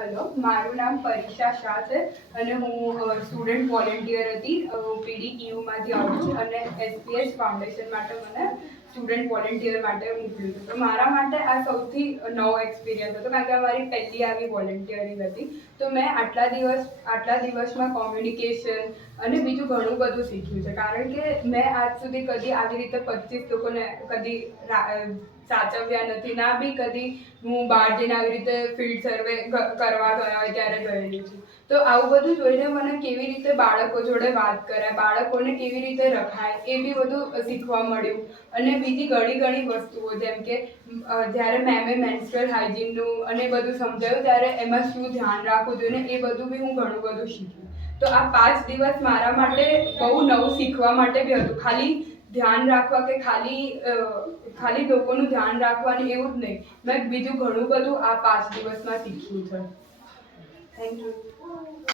Hello, મારું નામ પરીક્ષા શાહ છે અને હું સ્ટુડન્ટ વોલેન્ટિયર હતી. પીડીટીયુમાંથી આવું છું અને એસપીએસ ફાઉન્ડેશન માટે મને સ્ટુડન્ટ વોલેન્ટિયર માટે મોકલ્યું હતું. તો મારા માટે આ સૌથી નવો એક્સપિરિયન્સ હતો, કારણ કે મારી પહેલી આવી વોલેન્ટિયરિંગ હતી. તો મેં આટલા દિવસમાં કોમ્યુનિકેશન અને બીજું ઘણું બધું શીખ્યું છે, કારણ કે મેં આજ સુધી કદી આવી રીતે 25 લોકોને કદી સાચવ્યા નથી, ના બી કદી હું બહાર જઈને આવી રીતે ફિલ્ડ સર્વે કરવા ગયા હોય ત્યારે ગયેલી છું. તો આવું બધું જોઈને મને કેવી રીતે બાળકો જોડે વાત કરાય, બાળકોને કેવી રીતે રખાય, એ બી બધું શીખવા મળ્યું. અને બીજી ઘણી વસ્તુઓ, જેમ કે જ્યારે મેમે મેન્સ્ટ્રુઅલ હાઇજીનનું અને બધું સમજાવ્યું ત્યારે એમાં શું ધ્યાન રાખવું જોઈએ ને એ બધું બી હું ઘણું બધું શીખી. તો આ 5 દિવસ મારા માટે બહુ નવું શીખવા માટે બી હતું. ખાલી ધ્યાન રાખવા કે ખાલી લોકોનું ધ્યાન રાખવાનું એવું જ નહીં, મેં બીજું ઘણું બધું આ 5 દિવસમાં શીખ્યું છે. Thank you.